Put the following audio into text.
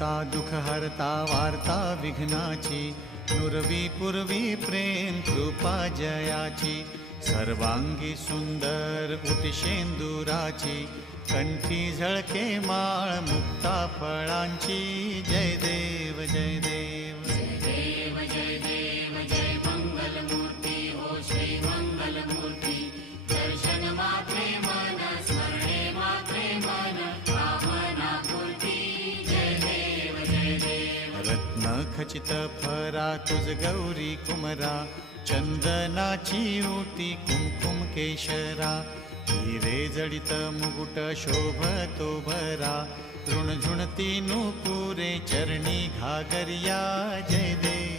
करता दुःख हरता वार्ता विघ्नाची, नुरवी पूर्वी प्रेम कृपा जयाची, सर्वांगी सुंदर उटिशेंदुराची, कंठी झळके माळ मुक्ता फळांची, जय देव जय देव जय देव जय देव जय मंगलमूर्ती हो श्री मंगलमूर्ती, दर्शन मात्रे मन स्मरणे मात्रे मन कामना पूर्ती, जय देव जय देव। रत्न खचित फरा तुझ गौरी कुमरा, चंदनाची ओटी कुमकुम केशरा, हिरे जडित मुकुट शोभतो भरा, झुणझुणती नुपुरे चरणी घागरिया, जय देव